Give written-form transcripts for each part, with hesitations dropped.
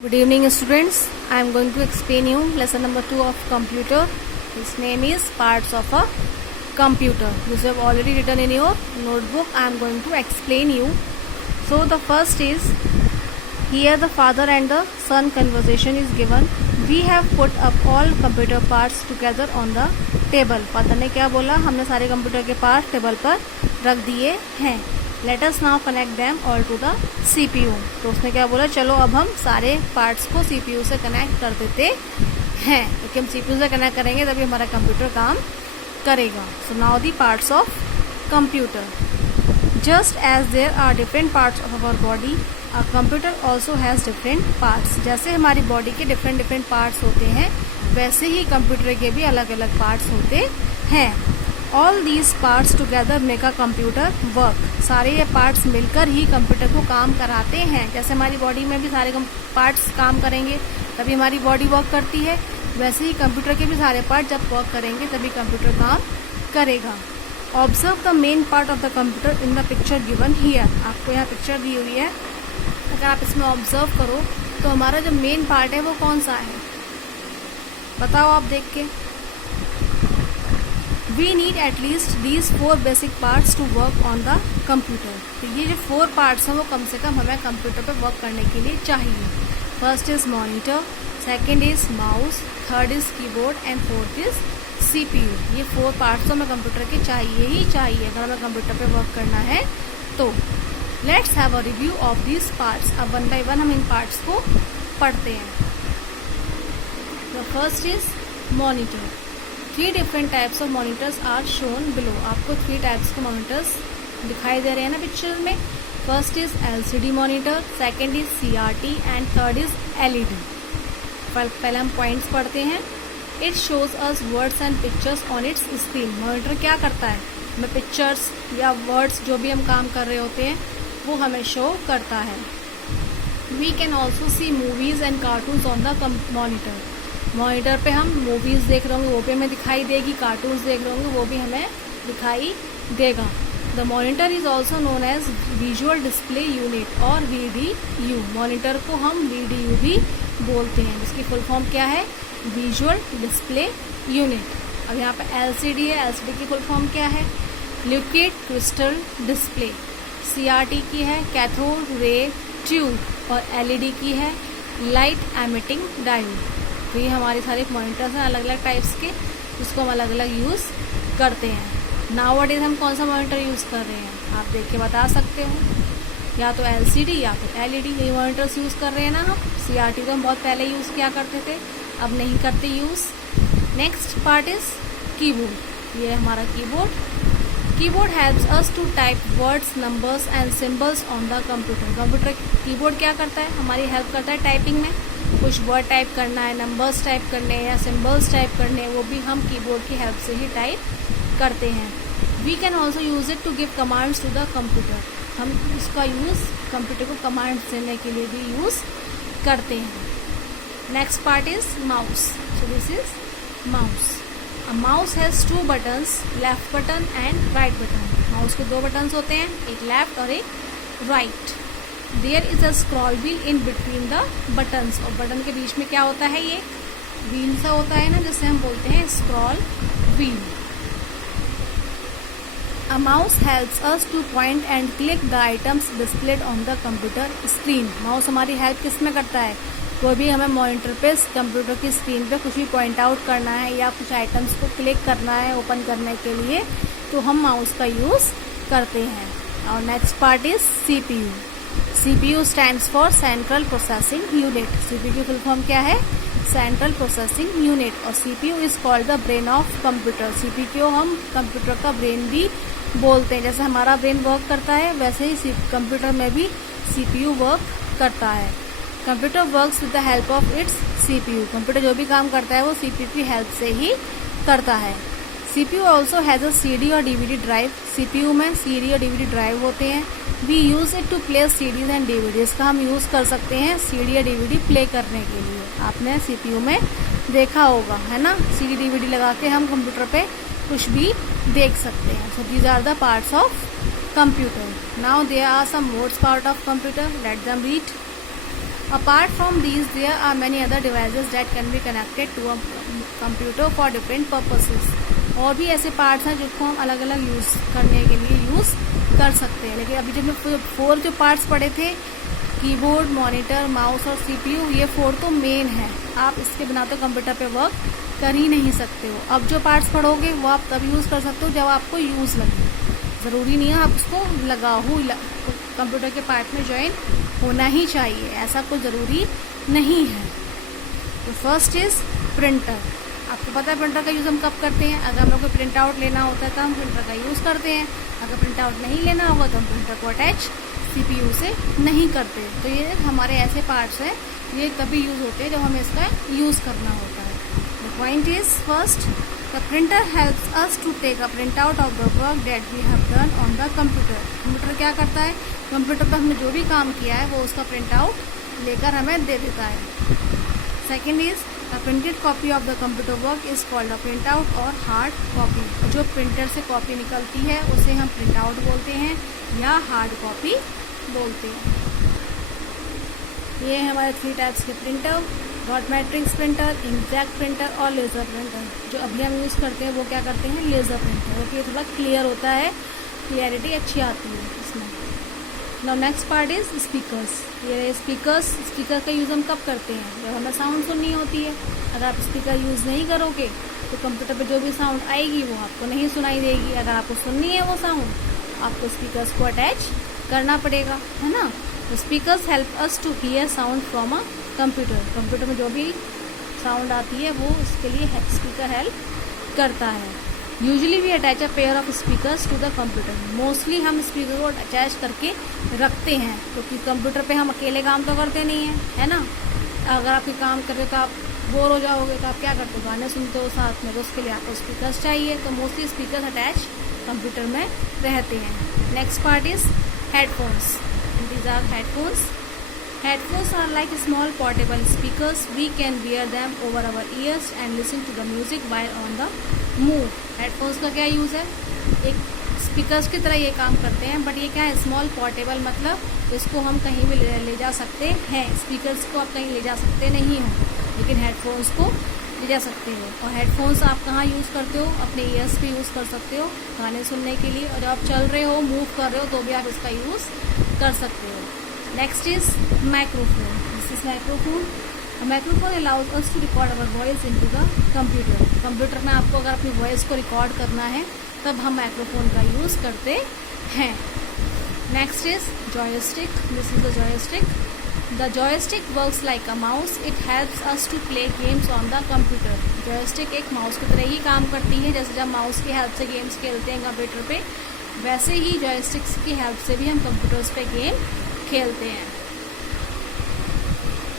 Good evening students, I am going to explain you lesson number 2 of computer. Its name is parts of a computer. This you have already written in your notebook. I am going to explain you. So the first is, here the father and the son conversation is given. We have put up all computer parts together on the table. Father ने क्या बोला, हमने सारे computer के part table पर रख दिए हैं. Let us now connect them all to the CPU. तो उसने क्या बोला, चलो अब हम सारे पार्ट्स को CPU से कनेक्ट कर देते हैं, क्योंकि हम CPU से कनेक्ट करेंगे तभी हमारा कंप्यूटर काम करेगा. So now the parts of computer. Just as there are different parts of our body, a computer also has different parts. जैसे हमारी बॉडी के डिफरेंट पार्ट्स होते हैं, वैसे ही कंप्यूटर के भी अलग अलग पार्ट्स होते हैं. All these parts together make a computer work. सारे ये पार्ट्स मिलकर ही कंप्यूटर को काम कराते हैं. जैसे हमारी बॉडी में भी सारे पार्ट्स काम करेंगे तभी हमारी बॉडी वर्क करती है, वैसे ही कंप्यूटर के भी सारे पार्ट जब वर्क करेंगे तभी कंप्यूटर काम करेगा. Observe the main part of the computer in the picture given here. आपको यहाँ पिक्चर दी हुई है, अगर आप इसमें ऑब्जर्व करो तो हमारा जो मेन पार्ट है वो कौन सा है, बताओ आप देख के. We need at least these 4 basic parts to work on the computer. तो ये जो 4 parts हैं वो कम से कम हमें कंप्यूटर पे वर्क करने के लिए चाहिए. First is monitor, second is mouse, third is keyboard and fourth is CPU. ये 4 पार्ट्स तो हमें कंप्यूटर के चाहिए ही चाहिए अगर हमें कंप्यूटर पे वर्क करना है. तो let's have a review of these parts. अब वन बाय वन हम इन पार्ट्स को पढ़ते हैं. The first is monitor. 3 different types of monitors are shown below. आपको 3 टाइप्स के मॉनिटर्स दिखाई दे रहे हैं ना पिक्चर में. First is LCD monitor, second is CRT and third is LED. पहले हम पॉइंट्स पढ़ते हैं. It shows us words and pictures on its screen. Monitor क्या करता है, हमें पिक्चर्स या वर्ड्स जो भी हम काम कर रहे होते हैं वो हमें शो करता है. We can also see movies and cartoons on the monitor. Monitor पे हम मूवीज़ देख रहे होंगे वो भी हमें दिखाई देगी, कार्टून्स देख रहे होंगे वो भी हमें दिखाई देगा. The monitor is also known as visual display unit और VDU. मॉनिटर को हम VDU भी बोलते हैं, जिसकी फुल फॉर्म क्या है, विजुअल डिस्प्ले यूनिट. अब यहाँ पे LCD है, LCD की फुल फॉर्म क्या है, लिक्विड क्रिस्टल डिस्प्ले. CRT की है कैथोड रे ट्यूब और LED की है लाइट एमिटिंग डायोड. तो ये हमारी सारी मॉनिटर्स हैं अलग अलग टाइप्स के, जिसको हम अलग अलग यूज़ करते हैं. नाउअडेज हम कौन सा मॉनिटर यूज़ कर रहे हैं, आप देख के बता सकते हो, या तो LCD या फिर LED. ये मॉनिटर्स यूज़ कर रहे हैं ना हम. CRT तो हम बहुत पहले यूज़ किया करते थे, अब नहीं करते use. Next part is keyboard. ये हमारा keyboard. Keyboard helps us to type words, numbers and symbols on the computer. Computer keyboard क्या करता है, हमारी हेल्प करता है टाइपिंग में. कुछ वर्ड टाइप करना है, नंबर्स टाइप करने हैं या सिम्बल्स टाइप करने हैं, वो भी हम कीबोर्ड की हेल्प से ही टाइप करते हैं. We can also use it to give commands to the computer. हम इसका यूज़ कंप्यूटर को कमांड्स देने के लिए भी यूज़ करते हैं. Next part is mouse. So this is mouse. A mouse has 2 buttons, left button and right button. Mouse के 2 बटन्स होते हैं, एक लेफ्ट और एक right. There is a scroll wheel in between the buttons. और button के बीच में क्या होता है, ये व्हील सा होता है ना, जिसे हम बोलते हैं scroll wheel. A mouse helps us two point and click the items displayed on the computer screen. Mouse हमारी हेल्प किस में करता है, कोई भी हमें मॉनिटर पे कंप्यूटर की स्क्रीन पे कुछ भी पॉइंट आउट करना है या कुछ आइटम्स को क्लिक करना है ओपन करने के लिए, तो हम माउस का यूज़ करते हैं. और next part is CPU. CPU stands for central processing unit. CPU की फुल फॉर्म क्या है, सेंट्रल प्रोसेसिंग यूनिट. और CPU is called the brain of computer. CPU को हम कंप्यूटर का ब्रेन भी बोलते हैं. जैसे हमारा ब्रेन वर्क करता है वैसे ही कंप्यूटर में भी CPU वर्क करता है. Computer works with the help of its CPU. Computer जो भी काम करता है वो CPU की हेल्प से ही करता है. CPU also has a CD और DVD ड्राइव. CPU में CD और DVD ड्राइव होते हैं. We use it to play CDs and DVDs. का हम यूज़ कर सकते हैं CD या DVD प्ले करने के लिए. आपने CPU में देखा होगा, है ना, CD DVD लगा के हम कंप्यूटर पे कुछ भी देख सकते हैं. So these are the parts of computer. Now there are some mods part of computer. Let them read. Apart from these, there are many other devices that can be connected to a computer for different purposes. और भी ऐसे parts हैं जिनको हम अलग अलग use करने के लिए यूज़ कर सकते हैं। लेकिन अभी जब हमने 4 जो पार्ट्स पढ़े थे, कीबोर्ड, मॉनिटर, माउस और CPU, ये 4 तो मेन है। आप इसके बिना तो कंप्यूटर पे वर्क कर ही नहीं सकते हो। अब जो पार्ट्स पढ़ोगे वो आप तब यूज़ कर सकते हो जब आपको यूज़ लगे। ज़रूरी नहीं है आप उसको कंप्यूटर के पार्ट में ज्वाइन होना ही चाहिए, ऐसा कोई ज़रूरी नहीं है। तो फर्स्ट इज़ प्रिंटर। आपको पता है प्रिंटर का यूज़ हम कब करते हैं? अगर हम लोग को प्रिंट आउट लेना होता है तो हम प्रिंटर का यूज़ करते हैं। अगर प्रिंट आउट नहीं लेना होगा तो हम प्रिंटर को अटैच CPU से नहीं करते। तो ये हमारे ऐसे पार्ट्स हैं, ये तभी यूज़ होते हैं जब हमें इसका यूज़ करना होता है। The point is first, the printer helps us to take a print out of the work that we have done on the computer. Computer क्या करता है? कंप्यूटर पर हमने जो भी काम किया है वो उसका प्रिंट आउट लेकर हमें दे देता है। Second is, A printed copy of the computer work is called a printout और hard copy। जो प्रिंटर से कॉपी निकलती है उसे हम प्रिंट आउट बोलते हैं या हार्ड कॉपी बोलते हैं। ये है हमारे 3 टाइप्स के printer, dot matrix printer, inkjet printer और लेज़र प्रिंटर। जो अभी हम यूज़ करते हैं वो क्या करते हैं? लेज़र प्रिंटर, क्योंकि ये थोड़ा क्लियर होता है, क्लियरिटी अच्छी आती है इसमें। Now next part is speakers. ये स्पीकर का यूज़ हम कब करते हैं? जब हमें साउंड सुननी होती है। अगर आप स्पीकर यूज़ नहीं करोगे तो कंप्यूटर पे जो भी साउंड आएगी वो आपको नहीं सुनाई देगी। अगर आपको सुननी है वो साउंड, आपको स्पीकर्स को अटैच करना पड़ेगा, है ना। तो speakers help us to hear sound from a computer. Computer में जो भी साउंड आती है वो उसके लिए स्पीकर हेल्प करता है। Usually we attach a pair of speakers to the computer. Mostly हम स्पीकर को अटैच करके रखते हैं, क्योंकि कंप्यूटर पे हम अकेले काम तो करते नहीं हैं, है ना। अगर आप कोई काम कर रहे हो तो आप बोर हो जाओगे तो आप क्या करते हो? गाने सुनते हो साथ में, तो उसके लिए आपको स्पीकर्स चाहिए। तो मोस्टली स्पीकर्स अटैच कंप्यूटर में रहते हैं। Next part is headphones. These are headphones. Headphones are like small portable speakers. We can wear them over our ears and listen to the music while on the move. Headphones का क्या use है? एक speakers की तरह ये काम करते हैं, बट ये क्या है? स्मॉल पोर्टेबल, मतलब इसको हम कहीं भी ले जा सकते हैं। स्पीकर्स को आप कहीं ले जा सकते नहीं हो, लेकिन हेडफोन्स को ले जा सकते हो। और हेडफोन्स आप कहाँ यूज़ करते हो? अपने ईयर्स पे यूज़ कर सकते हो गाने सुनने के लिए, और जब आप चल रहे हो, मूव कर रहे हो, तो भी आप इसका यूज़ कर सकते हो। Next is microphone. This is microphone. A microphone allows us to record our voice into the computer. Computer में आपको अगर अपनी वॉइस को रिकॉर्ड करना है तब हम माइक्रोफोन का यूज़ करते हैं। Next is joystick. This is the joystick. The joystick works like a mouse. It helps us to play games on the computer. Joystick एक माउस की तरह ही काम करती है। जैसे जब माउस की हेल्प से गेम्स खेलते हैं कंप्यूटर पे, वैसे ही जॉयस्टिक्स की हेल्प से भी हम कंप्यूटर्स पे गेम खेलते हैं।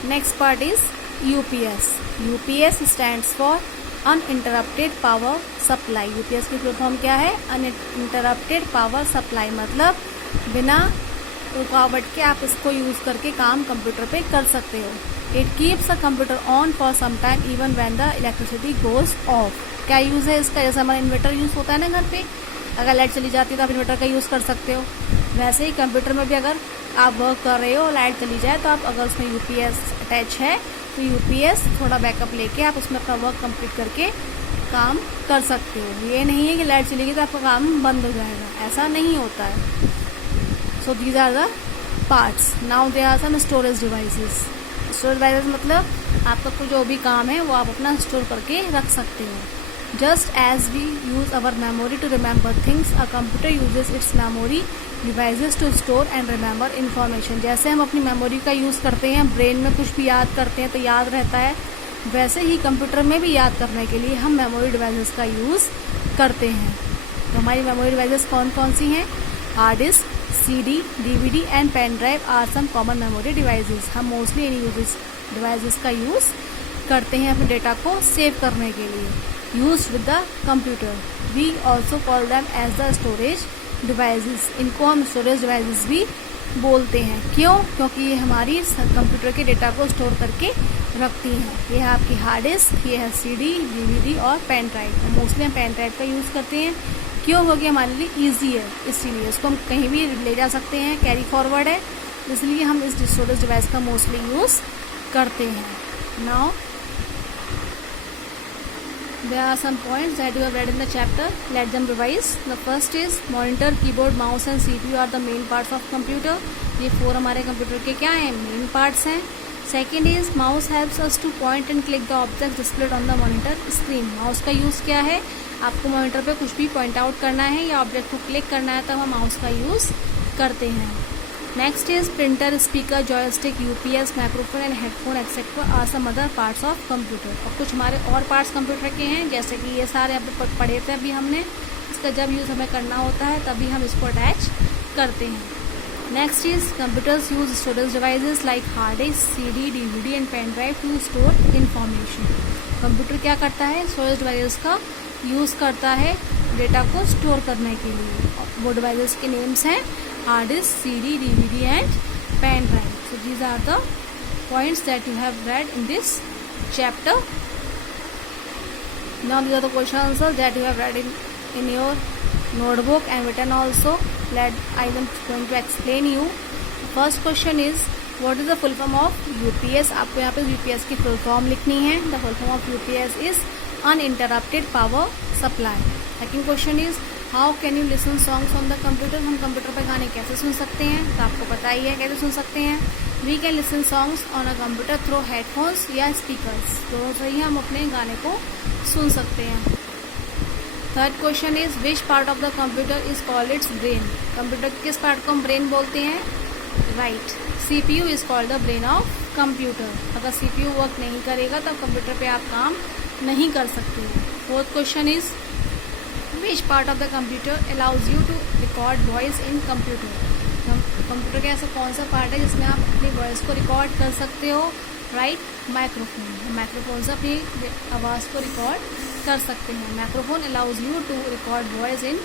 Next part is UPS. UPS stands for uninterrupted power supply. UPS की फुल फॉर्म क्या है? अनइंटरप्टेड पावर सप्लाई, मतलब बिना रुकावट के आप इसको यूज़ करके काम कंप्यूटर पे कर सकते हो। It keeps a computer on for some time even when the electricity goes off. क्या यूज़ है इसका? जैसे हमारा इन्वर्टर यूज़ होता है ना घर पे, अगर लाइट चली जाती है तो आप इन्वर्टर का यूज़ कर सकते हो। वैसे ही कंप्यूटर में भी अगर आप वर्क कर रहे हो, लाइट चली जाए, तो आप अगर उसमें यूपीएस अटैच है तो यूपीएस थोड़ा बैकअप लेके आप उसमें अपना वर्क कंप्लीट करके काम कर सकते हो। ये नहीं है कि लाइट चलेगी तो आपका काम बंद हो जाएगा, ऐसा नहीं होता है। So these are the parts. Now there are some storage devices. Storage devices मतलब आपका जो भी काम है वो आप अपना स्टोर करके रख सकते हो। Just as we use our memory to remember things, a computer uses its memory devices to store and remember information. जैसे हम अपनी मेमोरी का यूज़ करते हैं, ब्रेन में कुछ भी याद करते हैं तो याद रहता है, वैसे ही कंप्यूटर में भी याद करने के लिए हम मेमोरी डिवाइसेस का यूज़ करते हैं। तो हमारी मेमोरी डिवाइसेस कौन कौन सी हैं? Hard disk, CD, DVD and pen drive are some common memory devices. हम मोस्टली इन डिवाइसेस का यूज़ करते हैं अपने डेटा को सेव करने के लिए। Used with the computer. We also call them as the storage devices. इनको हम storage devices भी बोलते हैं। क्यों? क्योंकि ये हमारी कंप्यूटर के डेटा को स्टोर करके रखती हैं। ये है आपकी हार्ड डिस्क, ये है CD, DVD और पेन ड्राइव। मोस्टली हम पेन ड्राइव का यूज़ करते हैं। क्यों? क्योंकि हमारे लिए ईजी है, इसीलिए इसको हम कहीं भी ले जा सकते हैं, कैरी फॉरवर्ड है। इसलिए हम इस स्टोरेज डिवाइस का मोस्टली यूज़ करते हैं. Now there are some points that you have read in the chapter. Let them revise. The first is monitor, keyboard, mouse and CPU are the main parts of computer. ये 4 हमारे computer के क्या हैं? Main parts हैं. Second is mouse helps us two point and click the object displayed on the monitor screen. Mouse का use क्या है? आपको मॉनिटर पे कुछ भी पॉइंट आउट करना है या ऑब्जेक्ट को क्लिक करना है तो हम माउस का यूज़ करते हैं. Next is printer, speaker, joystick, UPS, microphone and headphone etcetera are some other parts of computer. और कुछ हमारे और पार्ट्स कंप्यूटर के हैं, जैसे कि ये सारे यहाँ पे पढ़े थे अभी हमने. इसका जब यूज़ हमें करना होता है तभी हम इसको अटैच करते हैं. Next is computers use storage devices like hard disk, CD, DVD and pen drive to store information. Computer क्या करता है? स्टोरेज डिवाइसेस का यूज़ करता है डेटा को स्टोर करने के लिए. वो डिवाइसेस के नेम्स हैं hard disk, CD, DVD and pen drive. So these are the points that you have read in this chapter. Now these are the question answers that you have read in your notebook and written also. I am going to explain you. First question is what is the full form of UPS? आपको यहाँ पे UPS की full form लिखनी है. The full form of UPS is uninterrupted power supply. Second question is how can you listen songs on the computer. हम computer पर गाने कैसे सुन सकते हैं? तो आपको पता ही है कैसे सुन सकते हैं. We can listen songs on a computer through headphones या स्पीकर्स. दोनों से ही हम अपने गाने को सुन सकते हैं. Third question is which part of the computer is called its brain. Computer किस पार्ट को हम ब्रेन बोलते हैं? Right. CPU is called the brain of computer. अगर CPU वर्क नहीं करेगा तो कंप्यूटर पे आप काम नहीं कर सकते. Fourth question is which part of the computer allows you to record voice in computer. Computer का ऐसा कौन सा पार्ट है जिसमें आप अपनी वॉइस को रिकॉर्ड कर सकते हो? Right, microphone. माइक्रोफोन से अपनी आवाज़ को रिकॉर्ड कर सकते हैं. Microphone allows you to record voice in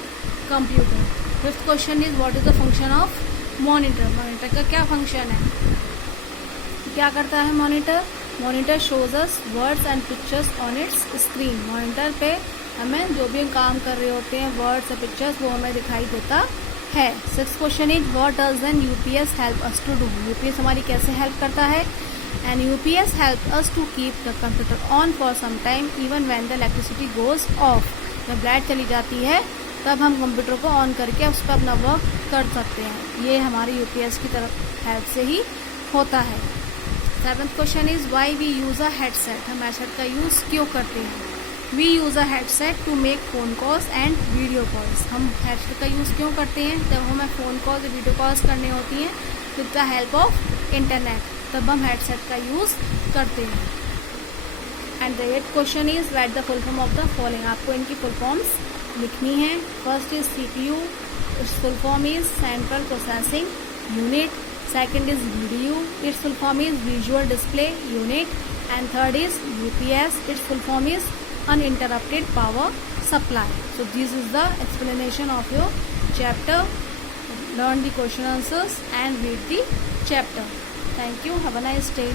computer. Fifth question is what is the function of monitor. Monitor का क्या फंक्शन है? क्या करता है monitor? Monitor shows us words and pictures on its screen. Monitor पे हमें जो भी हम काम कर रहे होते हैं वर्ड्स और पिक्चर्स वो हमें दिखाई देता है. Six question is what does an UPS help us to do. UPS हमारी कैसे हेल्प करता है? And UPS help us to keep the computer on for some time even when the electricity goes off. जब light चली जाती है तब हम कंप्यूटर को ऑन करके उस पर अपना वर्क कर सकते हैं. ये हमारी यूपीएस की तरफ हेल्प से ही होता है. Seventh question is why we use a headset. हम हेडसेट का यूज़ क्यों करते हैं? We use a headset to make phone calls and video calls. हम हेडसेट का यूज़ क्यों करते हैं? जब हमें फ़ोन कॉल्स या वीडियो कॉल्स करनी होती हैं with the help of internet, तब हम हेडसेट का यूज़ करते हैं. And the eight question is write the full form of the following. आपको इनकी फुल फॉर्म्स लिखनी है. First is CPU, it's full form is central processing unit. Second is VDU, its full form is Visual Display Unit. And third is UPS, its full form is Uninterrupted Power Supply. So this is the explanation of your chapter. Learn the question answers and read the chapter. Thank you. Have a nice day.